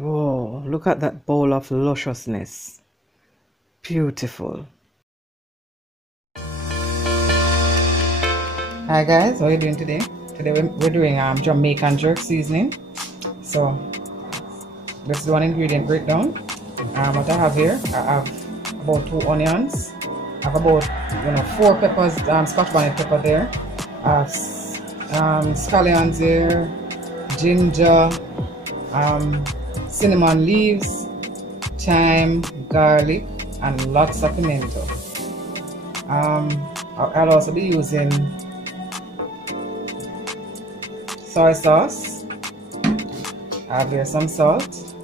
Whoa, look at that bowl of lusciousness. Beautiful. Hi guys, how are you doing today? Today we're doing Jamaican jerk seasoning. So let's do an ingredient breakdown. What I have here, I have about 2 onions. I have about 4 peppers, scotch bonnet pepper there. I have scallions there, ginger, cinnamon leaves, thyme, garlic, and lots of pimento. I'll also be using soy sauce. I have here some salt,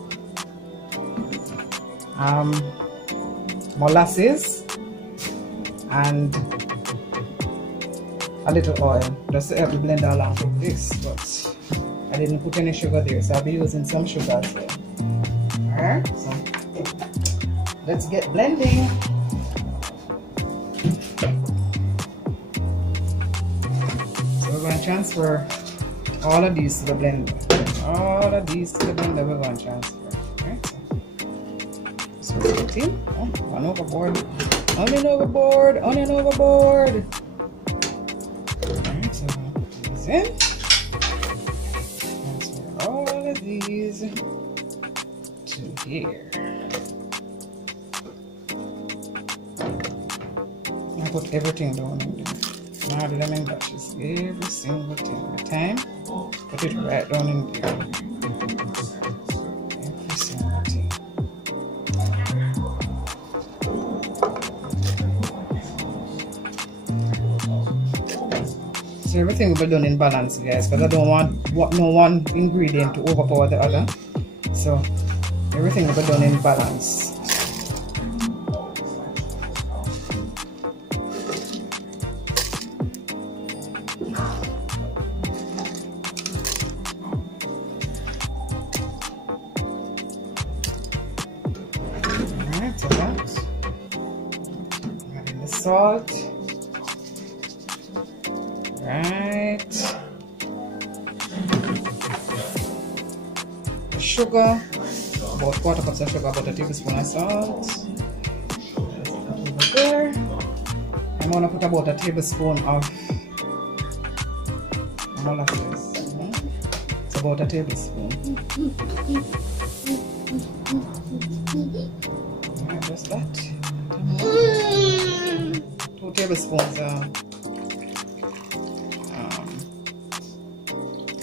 molasses, and a little oil just to help the blender along with this, but I didn't put any sugar there, so I'll be using some sugar as well. Alright, so let's get blending. So we're going to transfer all of these to the blender. All of these to the blender we're going to transfer. Alright, so put in. Oh, one overboard. Onion overboard. Onion overboard. Alright, so we're going to put these in. Transfer all of these to here. I put everything down in there. Now the lemon batches, every single thing. The time, put it right down in there. Every single thing. So everything will be done in balance, guys, because I don't want no one ingredient to overpower the other. So everything will be done in balance. Alright, so that. Adding the salt. Right. The sugar. About 1/4 cup of sugar, about 1 tablespoon of salt. Over there. I'm gonna put about 1 tablespoon of molasses. It's about 1 tablespoon. Alright, just that. 2 tablespoons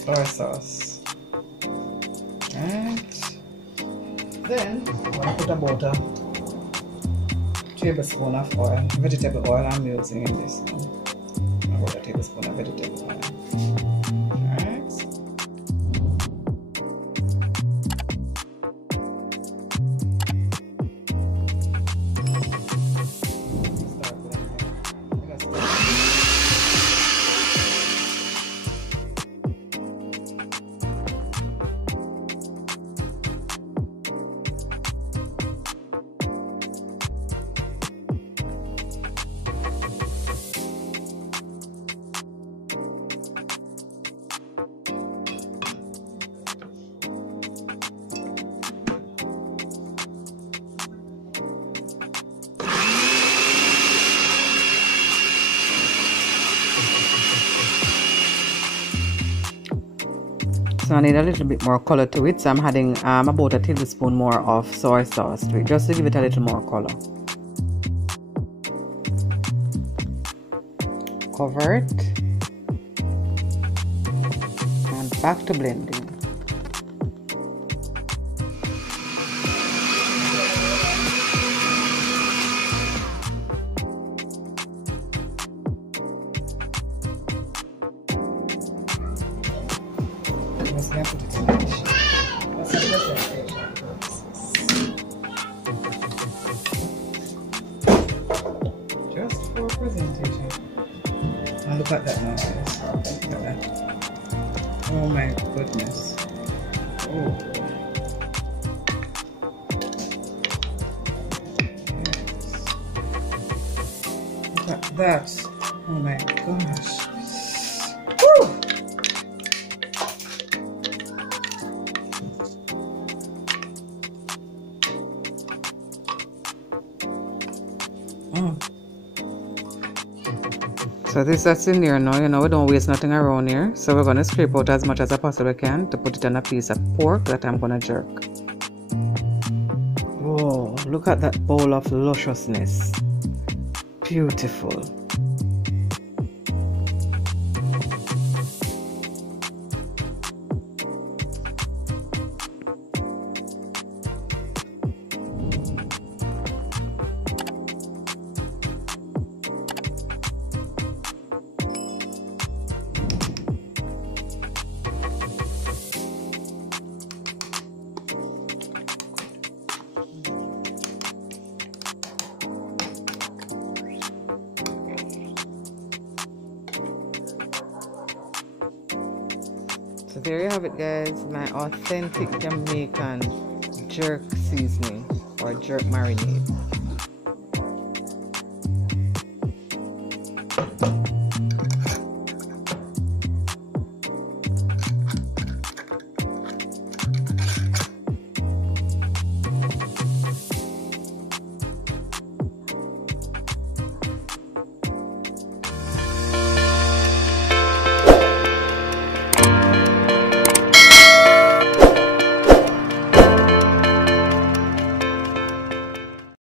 soy sauce. Right. Then I'm gonna put about 1 tablespoon of oil, vegetable oil I'm using in this now. About 1 tablespoon of vegetable oil. Alright. So I need a little bit more color to it, so I'm adding about 1 tablespoon more of soy sauce to it, just to give it a little more color. Cover it and back to blending. Put it in the dish. That's a presentation process. Just for presentation. And look at that now, guys. Look at that. Oh my goodness. Oh. Yes. Look at that. Oh my gosh. Woo! So this that's in there now, you know, we don't waste nothing around here. So we're gonna scrape out as much as I possibly can to put it on a piece of pork that I'm gonna jerk. Whoa, look at that bowl of lusciousness. Beautiful. So there you have it, guys, my authentic Jamaican jerk seasoning or jerk marinade.